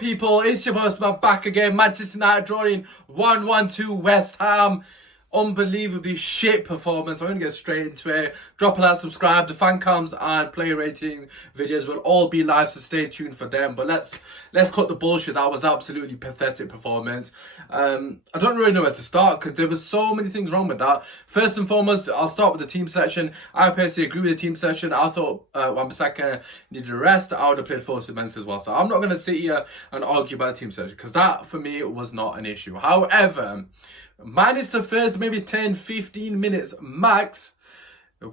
people? It's your boy Usmaan back again. Manchester United drawing 1-1 to West Ham. Unbelievably shit performance. I'm going to get straight into it. Drop a like, subscribe. The fan cams and player ratings videos will all be live, so stay tuned for them. But let's cut the bullshit. That was absolutely pathetic performance. I don't really know where to start because there was so many things wrong with that. First and foremost, I'll start with the team selection. I personally agree with the team selection. I thought Wan-Bissaka needed a rest. I would have played Fosu Mensah as well. So I'm not going to sit here and argue about the team selection because that for me was not an issue. However, minus the first maybe 10-15 minutes max,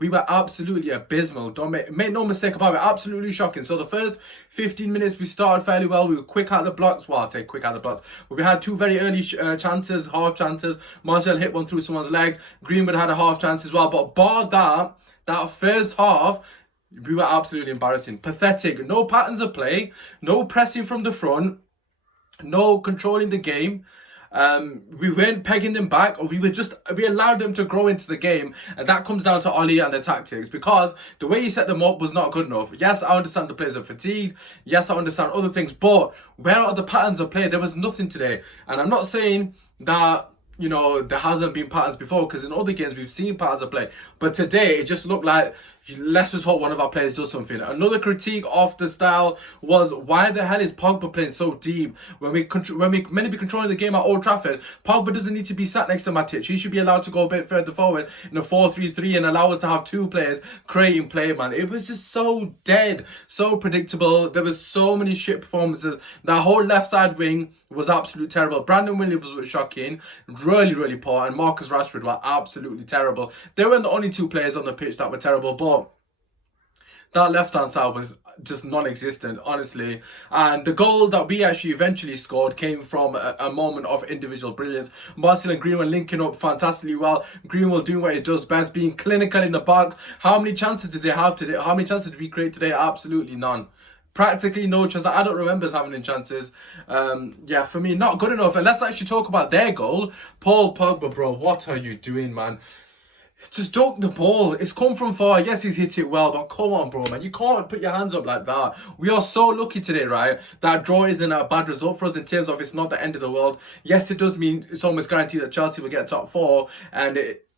we were absolutely abysmal. Don't make no mistake about it, absolutely shocking. So the first 15 minutes we started fairly well. We were quick out the blocks. Well, I say quick out the blocks, but we had two very early chances, half chances. Marcel hit one through someone's legs. Greenwood had a half chance as well. But bar that first half, we were absolutely embarrassing, pathetic. No patterns of play, no pressing from the front, no controlling the game. We weren't pegging them back, or we allowed them to grow into the game, and that comes down to Ollie and the tactics, because the way he set them up was not good enough. Yes, I understand the players are fatigued. Yes, I understand other things, but where are the patterns of play? There was nothing today, and I'm not saying that, you know, there hasn't been patterns before, because in other games we've seen patterns of play, but today it just looked like, let's just hope one of our players does something. Another critique of the style was, why the hell is Pogba playing so deep when we meant to be controlling the game at Old Trafford? Pogba doesn't need to be sat next to Matic. He should be allowed to go a bit further forward in a 4-3-3 and allow us to have two players creating play, man. It was just so dead, so predictable. There was so many shit performances. That whole left side wing was absolutely terrible. Brandon Williams was shocking, really poor, and Marcus Rashford were absolutely terrible. They weren't the only two players on the pitch that were terrible, but that left-hand side was just non-existent, honestly. And the goal that we actually eventually scored came from a moment of individual brilliance. Marcel and Greenwood linking up fantastically well. Greenwood doing what he does best, being clinical in the box. How many chances did they have today? How many chances did we create today? Absolutely none. Practically no chance. I don't remember us having any chances. Yeah, for me, not good enough. And let's actually talk about their goal. Paul Pogba, bro, what are you doing, man? Just dunk the ball. It's come from far. Yes, he's hit it well, but come on, bro, man. You can't put your hands up like that. We are so lucky today, right? That draw isn't a bad result for us in terms of it's not the end of the world. Yes, it does mean it's almost guaranteed that Chelsea will get top four, and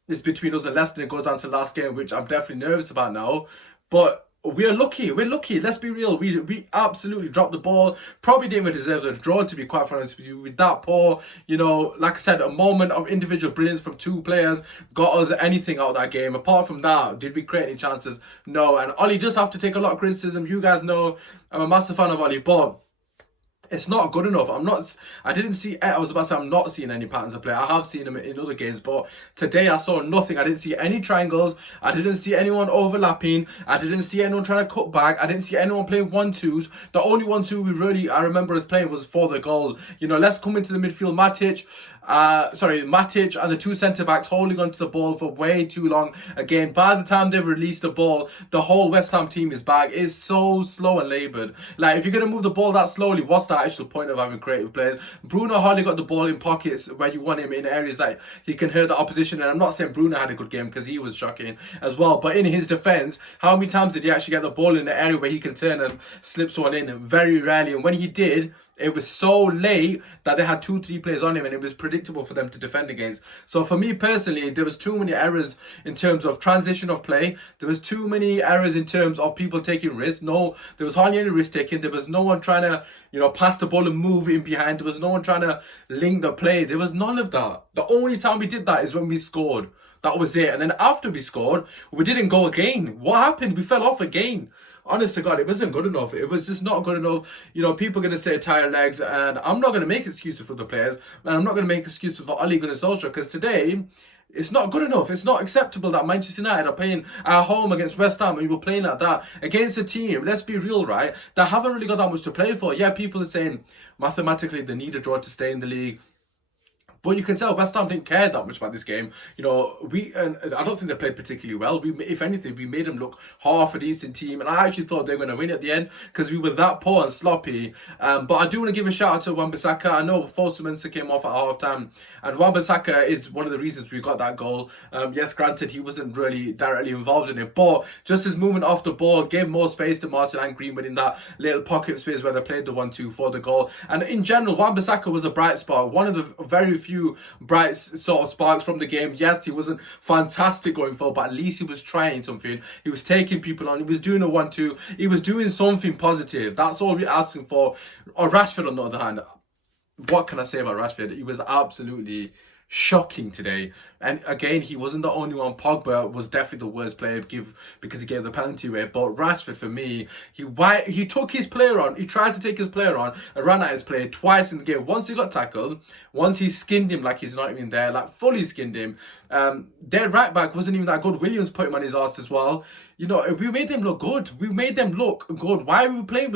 it's between us and Leicester. It goes down to the last game, which I'm definitely nervous about now. But we're lucky. Let's be real. We absolutely dropped the ball. Probably didn't even deserve the draw, to be quite honest with you. With that poor, you know, like I said, a moment of individual brilliance from two players got us anything out of that game. Apart from that, did we create any chances? No. And Ollie does have to take a lot of criticism. You guys know I'm a massive fan of Ollie, but it's not good enough. I'm not seeing any patterns of play. I have seen them in other games, but today I saw nothing. I didn't see any triangles. I didn't see anyone overlapping. I didn't see anyone trying to cut back. I didn't see anyone playing 1-2s. The only 1-2 I remember us playing was for the goal. You know, let's come into the midfield. Matic and the two centre-backs holding onto the ball for way too long. Again, by the time they've released the ball, the whole West Ham team is back. It's so slow and laboured. Like, if you're going to move the ball that slowly, what's the actual point of having creative players? Bruno hardly got the ball in pockets where you want him, in areas that he can hurt the opposition. And I'm not saying Bruno had a good game, because he was shocking as well. But in his defence, how many times did he actually get the ball in the area where he can turn and slips one in? Very rarely. And when he did, it was so late that they had 2-3 players on him, and it was predictable for them to defend against. So for me personally, there was too many errors in terms of transition of play. There was too many errors in terms of people taking risks. No, there was hardly any risk taking. There was no one trying to, you know, pass the ball and move in behind. There was no one trying to link the play. There was none of that. The only time we did that is when we scored. That was it. And then after we scored, we didn't go again. What happened? We fell off again. Honest to God, it wasn't good enough. It was just not good enough. You know, people are going to say tired legs, and I'm not going to make excuses for the players, and I'm not going to make excuses for Ole Gunnar Solskjaer, because today, it's not good enough. It's not acceptable that Manchester United are playing at home against West Ham, and we were playing like that against a team, let's be real, right, that haven't really got that much to play for. Yeah, people are saying mathematically they need a draw to stay in the league. But you can tell West Ham didn't care that much about this game. You know, I don't think they played particularly well. If anything, we made them look half a decent team, and I actually thought they were going to win at the end because we were that poor and sloppy. But I do want to give a shout out to Wan-Bissaka. I know Fosu-Mensah came off at half time, and Wan-Bissaka is one of the reasons we got that goal. Yes, granted, he wasn't really directly involved in it, but just his movement off the ball gave more space to Martial and Greenwood in that little pocket space where they played the 1-2 for the goal. And in general, Wan-Bissaka was a bright spark, one of the very few bright sort of sparks from the game. Yes, he wasn't fantastic going forward, but at least he was trying something. He was taking people on. He was doing a 1-2. He was doing something positive. That's all we're asking for. Or Rashford, on the other hand, what can I say about Rashford? He was absolutely shocking today. And again, he wasn't the only one. Pogba was definitely the worst player because he gave the penalty away. But Rashford, for me, he took his player on. He tried to take his player on and ran at his player twice in the game. Once he got tackled, once he skinned him like he's not even there, like fully skinned him. Their right back wasn't even that good. Williams put him on his ass as well. You know, we made them look good. We made them look good. Why are we playing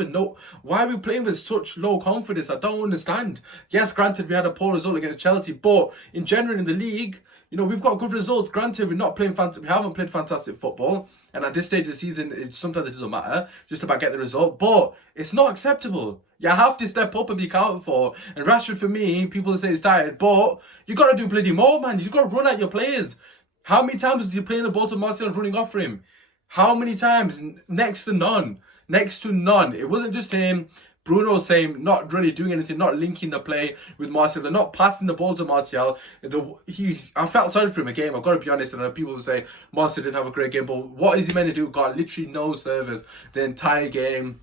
with such low confidence? I don't understand. Yes, granted, we had a poor result against Chelsea, but in general in the league, you know, we've got good results. Granted, we haven't played fantastic football, and at this stage of the season, sometimes it doesn't matter. Just about getting the result, but it's not acceptable. You have to step up and be counted for. And Rashford, for me, people say he's tired, but you got to do bloody more, man. You got to run at your players. How many times did you play in the ball to Martial running off for him? How many times? Next to none. Next to none. It wasn't just him. Bruno was saying not really doing anything, not linking the play with Martial. They're not passing the ball to Martial. I felt sorry for him again. I've got to be honest. And people will say Martial didn't have a great game, but what is he meant to do? Got literally no service the entire game.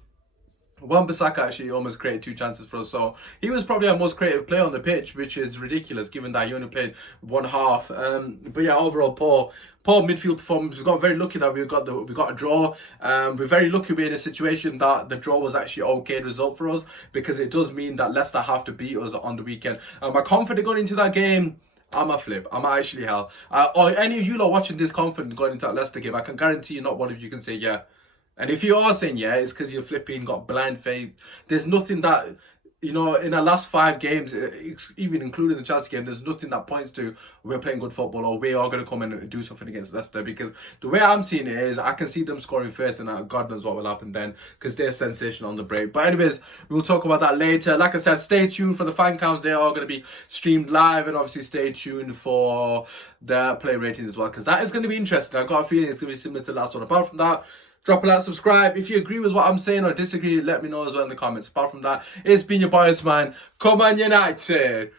Wan-Bissaka actually almost created 2 chances for us, so he was probably our most creative player on the pitch, which is ridiculous given that he only played one half. But yeah, overall poor midfield performance. We got very lucky that we got a draw. We're very lucky we're in a situation that the draw was actually an okay result for us, because it does mean that Leicester have to beat us on the weekend. Am I confident going into that game? I'm a flip. I'm actually hell. Or any of you lot watching this confident going into that Leicester game, I can guarantee you not one of you can say yeah. And if you are saying yeah, it's because you're flipping, got blind faith. There's nothing that, you know, in the last 5 games, even including the Chelsea game, there's nothing that points to we're playing good football or we are going to come and do something against Leicester. Because the way I'm seeing it is, I can see them scoring first, and God knows what will happen then, because they're sensational on the break. But anyways, we'll talk about that later. Like I said, stay tuned for the fan counts. They are going to be streamed live, and obviously stay tuned for the player ratings as well, because that is going to be interesting. I've got a feeling it's going to be similar to the last one. Apart from that, drop a like, subscribe. If you agree with what I'm saying or disagree, let me know as well in the comments. Apart from that, it's been your boy Usmaan. Come on, United!